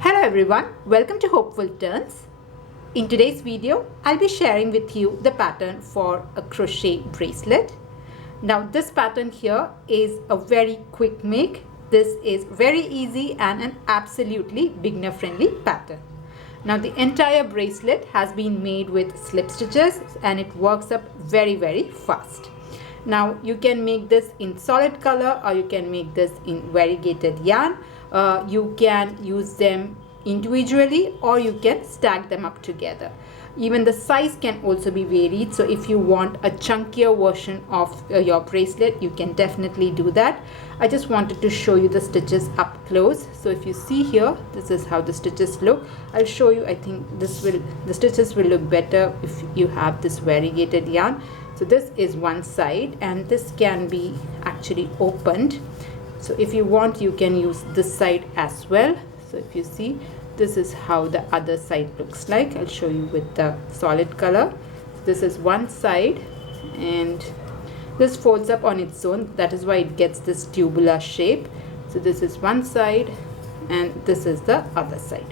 Hello everyone, welcome to Hopeful Turns. In today's video, I'll be sharing with you the pattern for a crochet bracelet. Now this pattern here is a very quick make. This is very easy and an absolutely beginner friendly pattern. Now the entire bracelet has been made with slip stitches and it works up very fast. Now you can make this in solid color or you can make this in variegated yarn. You can use them individually or you can stack them up together. Even the size can also be varied, so if you want a chunkier version of your bracelet, you can definitely do that. I just wanted to show you the stitches up close. So if you see here, this is how the stitches look. I'll show you. I think the stitches will look better if you have this variegated yarn. So this is one side and this can be actually opened. So if you want, you can use this side as well. So if you see, this is how the other side looks like. I'll show you with the solid color. This is one side and this folds up on its own. That is why it gets this tubular shape. So this is one side and this is the other side.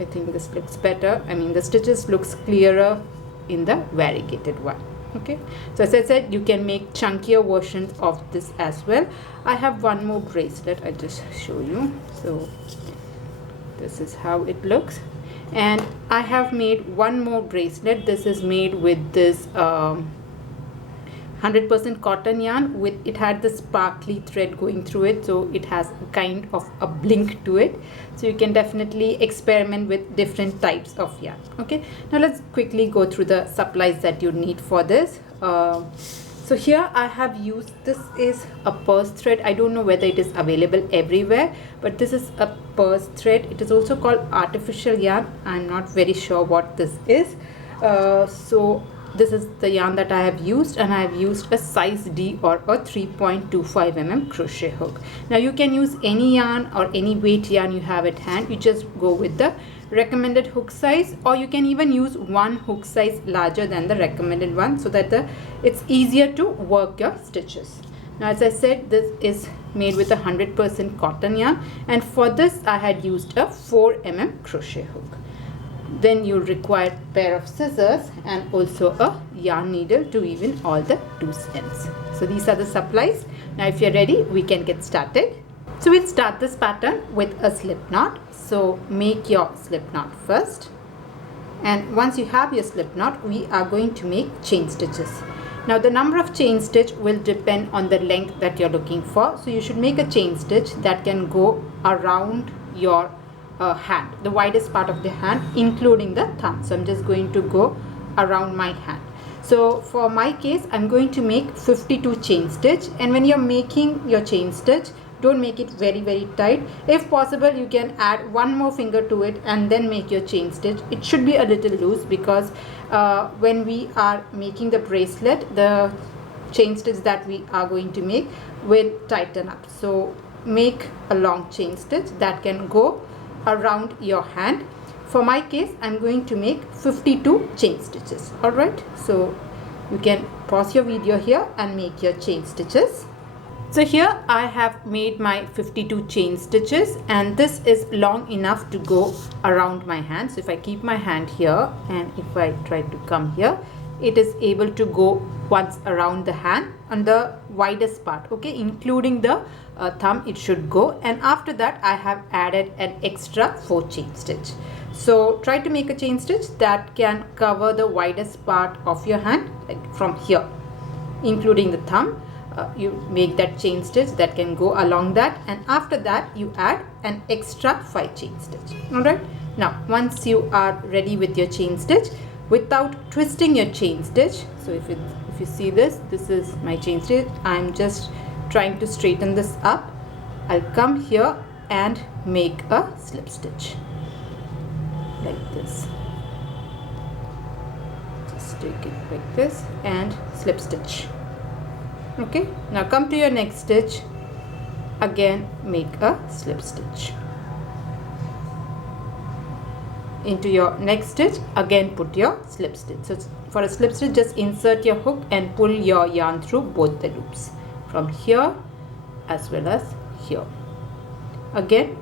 I think this looks better. I mean, the stitches looks clearer in the variegated one. Okay, so as I said, you can make chunkier versions of this as well. I have one more bracelet. I'll just show you. So this is how it looks, and I have made one more bracelet. This is made with this 100% cotton yarn. With it had the sparkly thread going through it, so it has kind of a blink to it. So you can definitely experiment with different types of yarn. Okay, now let's quickly go through the supplies that you need for this. So here I have used, this is a purse thread. I don't know whether it is available everywhere, but this is a purse thread. It is also called artificial yarn. I'm not very sure what this is. So this is the yarn that I have used, and I have used a size D or a 3.25 mm crochet hook. Now you can use any yarn or any weight yarn you have at hand. You just go with the recommended hook size, or you can even use one hook size larger than the recommended one, so that it's easier to work your stitches. Now as I said, this is made with a 100% cotton yarn, and for this I had used a 4 mm crochet hook. Then you'll require a pair of scissors and also a yarn needle to weave in all the loose ends. So these are the supplies. Now if you're ready, we can get started. So we'll start this pattern with a slip knot. So make your slip knot first, and once you have your slip knot, we are going to make chain stitches. Now the number of chain stitch will depend on the length that you're looking for. So you should make a chain stitch that can go around your hand, the widest part of the hand, including the thumb. So I'm just going to go around my hand. So for my case, I'm going to make 52 chain stitch, and when you're making your chain stitch, don't make it very tight. If possible, you can add one more finger to it and then make your chain stitch. It should be a little loose because when we are making the bracelet, the chain stitch that we are going to make will tighten up. So make a long chain stitch that can go around your hand. For my case, I'm going to make 52 chain stitches. Alright, so you can pause your video here and make your chain stitches. So here I have made my 52 chain stitches, and this is long enough to go around my hand. So if I keep my hand here and if I try to come here, it is able to go once around the hand on the widest part, okay, including the thumb it should go, and after that I have added an extra 4 chain stitch. So try to make a chain stitch that can cover the widest part of your hand, like from here including the thumb. You make that chain stitch that can go along that, and after that you add an extra 5 chain stitch. Alright, now once you are ready with your chain stitch, without twisting your chain stitch, so if you see this is my chain stitch. I'm just trying to straighten this up. I'll come here and make a slip stitch like this. Just take it like this and slip stitch. Okay, now come to your next stitch, again make a slip stitch. Into your next stitch, again put your slip stitch. So for a slip stitch, just insert your hook and pull your yarn through both the loops from here as well as here. Again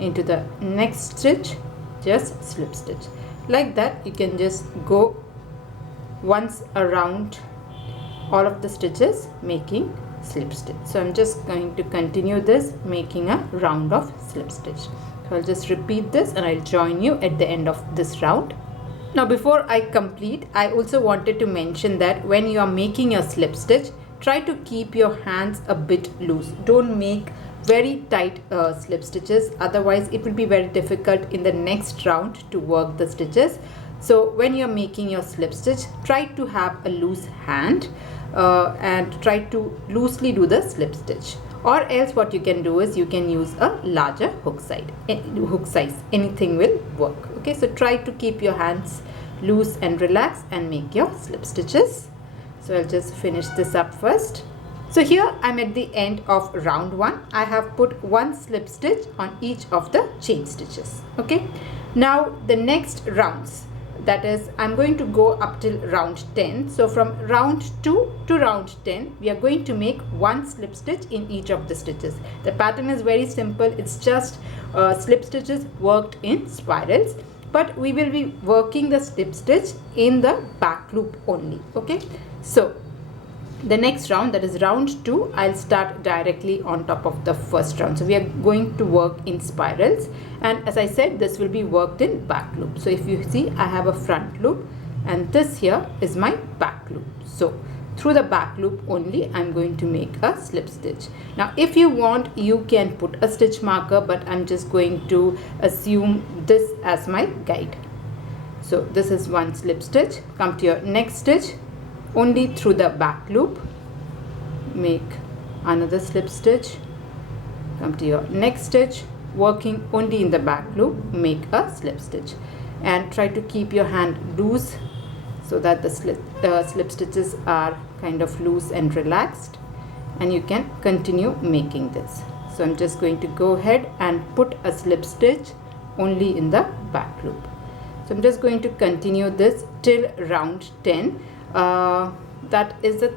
into the next stitch, just slip stitch. Like that, you can just go once around all of the stitches making slip stitch. So I'm just going to continue this, making a round of slip stitch. So I'll just repeat this and I'll join you at the end of this round. Now before I complete, I also wanted to mention that when you are making your slip stitch, try to keep your hands a bit loose. Don't make very tight slip stitches, otherwise it will be very difficult in the next round to work the stitches. So when you're making your slip stitch, try to have a loose hand and try to loosely do the slip stitch, or else what you can do is you can use a larger hook size. Anything will work. Okay, so try to keep your hands loose and relaxed and make your slip stitches. So I'll just finish this up first. So here I'm at the end of round 1. I have put 1 slip stitch on each of the chain stitches. Okay, now the next rounds, that is, I'm going to go up till round 10. So from round 2 to round 10, we are going to make 1 slip stitch in each of the stitches. The pattern is very simple. It's just slip stitches worked in spirals, but we will be working the slip stitch in the back loop only. Okay, so the next round, that is round 2, I'll start directly on top of the first round. So we are going to work in spirals, and as I said, this will be worked in back loop. So if you see, I have a front loop and this here is my back loop. So through the back loop only I'm going to make a slip stitch. Now if you want, you can put a stitch marker, but I'm just going to assume this as my guide. So this is 1 slip stitch. Come to your next stitch, only through the back loop, make another slip stitch. Come to your next stitch, working only in the back loop, make a slip stitch, and try to keep your hand loose so that the slip stitches are kind of loose and relaxed, and you can continue making this. So I'm just going to go ahead and put a slip stitch only in the back loop. So I'm just going to continue this till round 10. That is the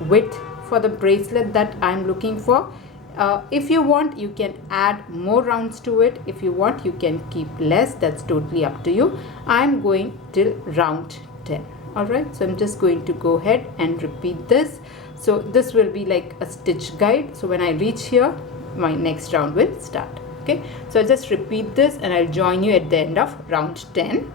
width for the bracelet that I'm looking for. If you want, you can add more rounds to it. If you want, you can keep less. That's totally up to you. I'm going till round 10. Alright, so I'm just going to go ahead and repeat this. So this will be like a stitch guide. So when I reach here, my next round will start. Okay, so I'll just repeat this and I'll join you at the end of round 10.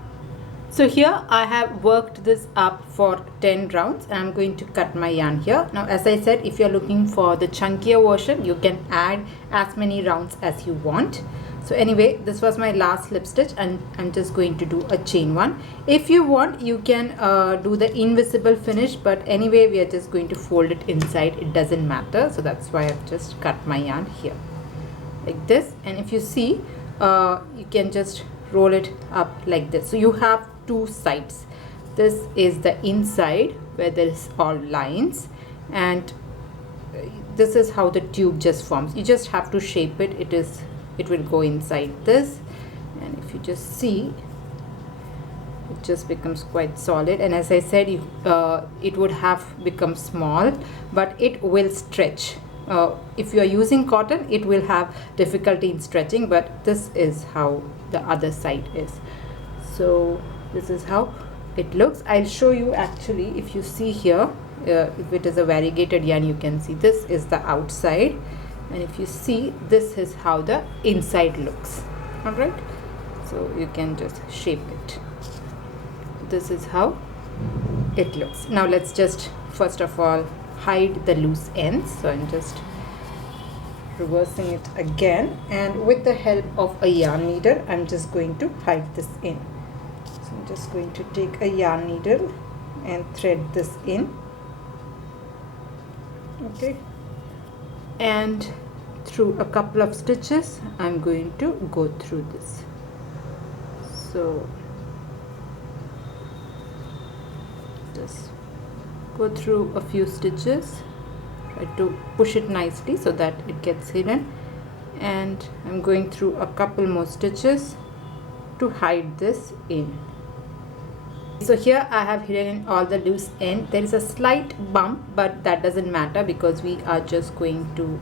So here I have worked this up for 10 rounds and I'm going to cut my yarn here. Now as I said, if you're looking for the chunkier version, you can add as many rounds as you want. So anyway, this was my last slip stitch and I'm just going to do a chain 1. If you want, you can do the invisible finish, but anyway we are just going to fold it inside. It doesn't matter, so that's why I've just cut my yarn here like this. And if you see, you can just roll it up like this. So you have 2 sides. This is the inside where there is all lines, and this is how the tube just forms. You just have to shape it. It will go inside this, and if you just see, it just becomes quite solid. And as I said, it would have become small, but it will stretch. If you are using cotton, it will have difficulty in stretching, but this is how the other side is. So this is how it looks. I'll show you actually. If you see here, if it is a variegated yarn, you can see this is the outside, and if you see, this is how the inside looks. All right, so you can just shape it. This is how it looks. Now let's just first of all hide the loose ends. So I'm just reversing it again, and with the help of a yarn needle, I'm just going to hide this in. So I'm just going to take a yarn needle and thread this in. Okay, and through a couple of stitches I'm going to go through this. So just go through a few stitches, try to push it nicely so that it gets hidden, and I'm going through a couple more stitches to hide this in. So here I have hidden all the loose end. There is a slight bump, but that doesn't matter because we are just going to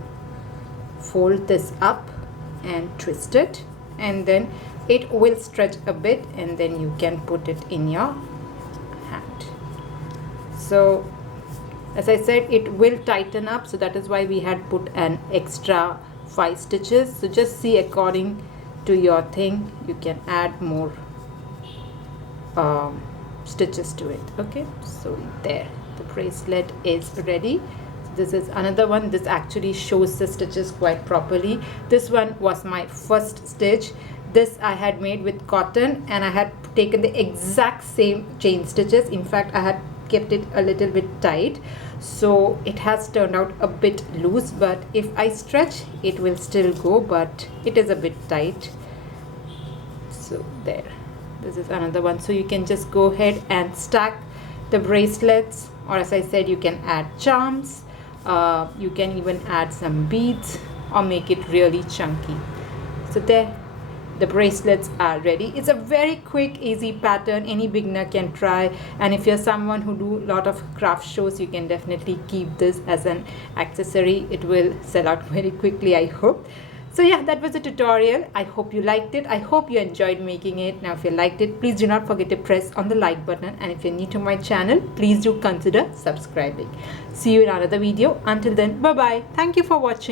fold this up and twist it. and then it will stretch a bit, and then you can put it in your hand. So as I said, it will tighten up, so that is why we had put an extra 5 stitches. So just see according to your thing, you can add more stitches to it. Okay, so there, the bracelet is ready. So this is another one. This actually shows the stitches quite properly. This one was my first stitch. This I had made with cotton, and I had taken the exact same chain stitches. In fact, I had kept it a little bit tight, so it has turned out a bit loose, but if I stretch it will still go, but it is a bit tight. So there, this is another one. So you can just go ahead and stack the bracelets, or as I said, you can add charms, you can even add some beads or make it really chunky. So there, the bracelets are ready. It's a very quick, easy pattern. Any beginner can try, and if you're someone who do a lot of craft shows, you can definitely keep this as an accessory. It will sell out very quickly, I hope. So yeah, that was the tutorial. I hope you liked it. I hope you enjoyed making it. Now if you liked it, please do not forget to press on the like button, and if you're new to my channel, please do consider subscribing. See you in another video. Until then, bye bye. Thank you for watching.